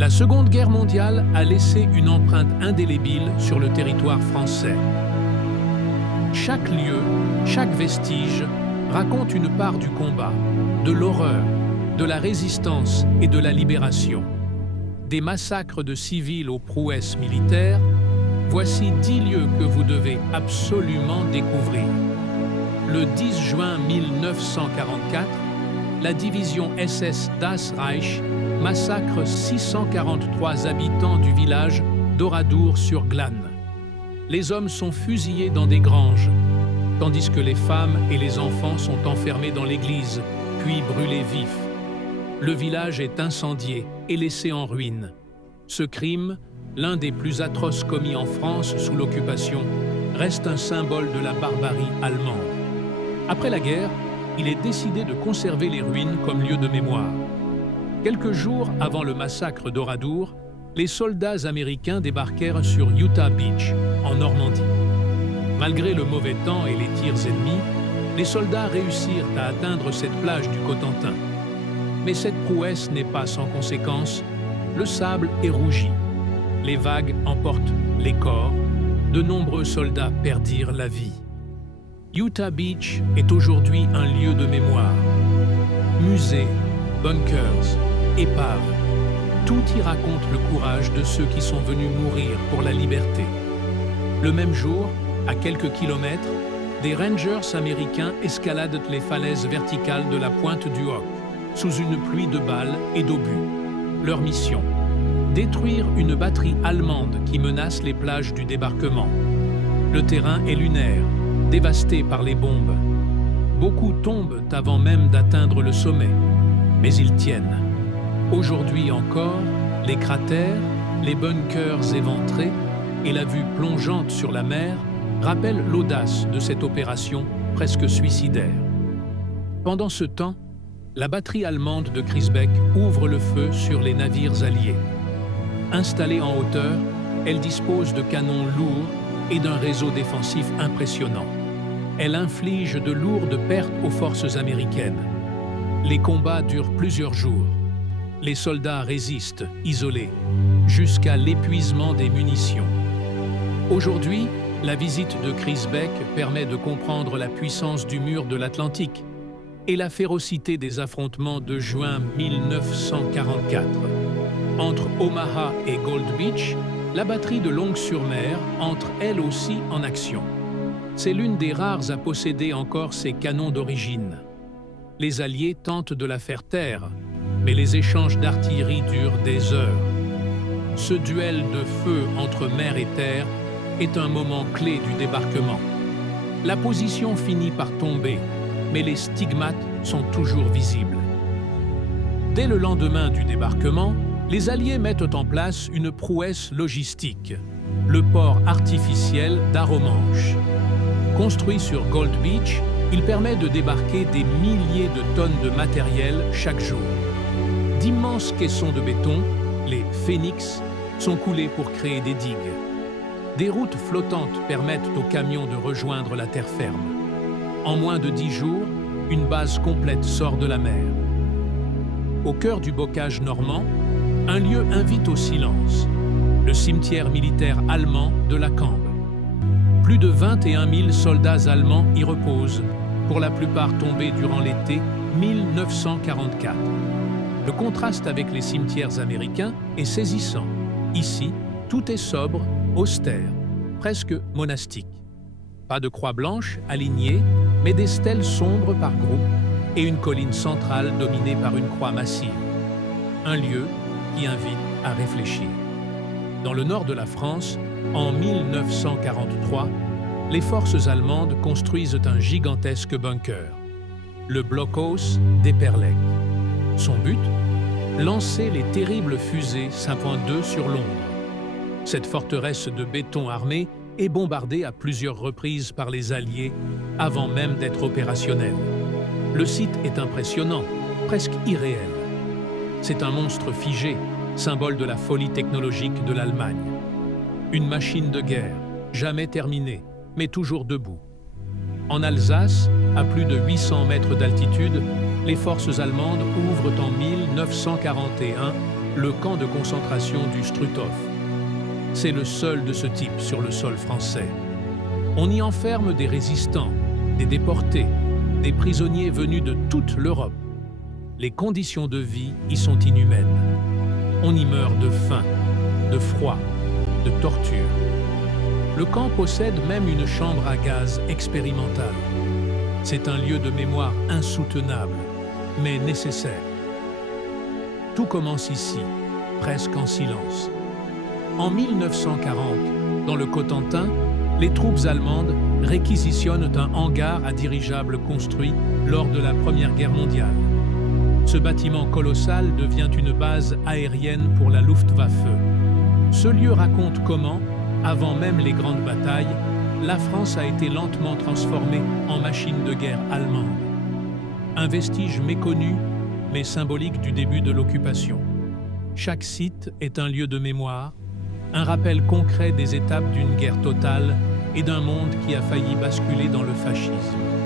La Seconde Guerre mondiale a laissé une empreinte indélébile sur le territoire français. Chaque lieu, chaque vestige raconte une part du combat, de l'horreur, de la résistance et de la libération. Des massacres de civils aux prouesses militaires, voici 10 lieux que vous devez absolument découvrir. Le 10 juin 1944, la division SS Das Reich massacre 643 habitants du village d'Oradour-sur-Glane. Les hommes sont fusillés dans des granges, tandis que les femmes et les enfants sont enfermés dans l'église, puis brûlés vifs. Le village est incendié et laissé en ruine. Ce crime, l'un des plus atroces commis en France sous l'occupation, reste un symbole de la barbarie allemande. Après la guerre, il est décidé de conserver les ruines comme lieu de mémoire. Quelques jours avant le massacre d'Oradour, les soldats américains débarquèrent sur Utah Beach, en Normandie. Malgré le mauvais temps et les tirs ennemis, les soldats réussirent à atteindre cette plage du Cotentin. Mais cette prouesse n'est pas sans conséquence. Le sable est rougi. Les vagues emportent les corps. De nombreux soldats perdirent la vie. Utah Beach est aujourd'hui un lieu de mémoire. Musées, bunkers, épaves, tout y raconte le courage de ceux qui sont venus mourir pour la liberté. Le même jour, à quelques kilomètres, des Rangers américains escaladent les falaises verticales de la pointe du Hoc, sous une pluie de balles et d'obus. Leur mission: détruire une batterie allemande qui menace les plages du débarquement. Le terrain est lunaire, dévasté par les bombes. Beaucoup tombent avant même d'atteindre le sommet, mais ils tiennent. Aujourd'hui encore, les cratères, les bunkers éventrés et la vue plongeante sur la mer rappellent l'audace de cette opération presque suicidaire. Pendant ce temps, la batterie allemande de Crisbeck ouvre le feu sur les navires alliés. Installée en hauteur, elle dispose de canons lourds et d'un réseau défensif impressionnant. Elle inflige de lourdes pertes aux forces américaines. Les combats durent plusieurs jours. Les soldats résistent, isolés, jusqu'à l'épuisement des munitions. Aujourd'hui, la visite de Crisbeck permet de comprendre la puissance du mur de l'Atlantique et la férocité des affrontements de juin 1944. Entre Omaha et Gold Beach, la batterie de Longues-sur-Mer entre elle aussi en action. C'est l'une des rares à posséder encore ses canons d'origine. Les Alliés tentent de la faire taire, mais les échanges d'artillerie durent des heures. Ce duel de feu entre mer et terre est un moment clé du débarquement. La position finit par tomber, mais les stigmates sont toujours visibles. Dès le lendemain du débarquement, les Alliés mettent en place une prouesse logistique, le port artificiel d'Arromanches. Construit sur Gold Beach, il permet de débarquer des milliers de tonnes de matériel chaque jour. D'immenses caissons de béton, les Phoenix, sont coulés pour créer des digues. Des routes flottantes permettent aux camions de rejoindre la terre ferme. En moins de 10 jours, une base complète sort de la mer. Au cœur du bocage normand, un lieu invite au silence, le cimetière militaire allemand de la Cambe. Plus de 21 000 soldats allemands y reposent, pour la plupart tombés durant l'été 1944. Le contraste avec les cimetières américains est saisissant. Ici, tout est sobre, austère, presque monastique. Pas de croix blanche alignée, mais des stèles sombres par groupe et une colline centrale dominée par une croix massive. Un lieu qui invite à réfléchir. Dans le nord de la France, en 1943, les forces allemandes construisent un gigantesque bunker, le Blockhaus d'Epperleck. Son but? Lancer les terribles fusées 5.2 sur Londres. Cette forteresse de béton armé est bombardée à plusieurs reprises par les Alliés avant même d'être opérationnelle. Le site est impressionnant, presque irréel. C'est un monstre figé, symbole de la folie technologique de l'Allemagne. Une machine de guerre, jamais terminée, mais toujours debout. En Alsace, à plus de 800 mètres d'altitude, les forces allemandes ouvrent en 1941 le camp de concentration du Struthof. C'est le seul de ce type sur le sol français. On y enferme des résistants, des déportés, des prisonniers venus de toute l'Europe. Les conditions de vie y sont inhumaines. On y meurt de faim, de froid, de torture. Le camp possède même une chambre à gaz expérimentale. C'est un lieu de mémoire insoutenable, mais nécessaire. Tout commence ici, presque en silence. En 1940, dans le Cotentin, les troupes allemandes réquisitionnent un hangar à dirigeables construit lors de la Première Guerre mondiale. Ce bâtiment colossal devient une base aérienne pour la Luftwaffe. Ce lieu raconte comment, avant même les grandes batailles, la France a été lentement transformée en machine de guerre allemande. Un vestige méconnu, mais symbolique du début de l'occupation. Chaque site est un lieu de mémoire, un rappel concret des étapes d'une guerre totale et d'un monde qui a failli basculer dans le fascisme.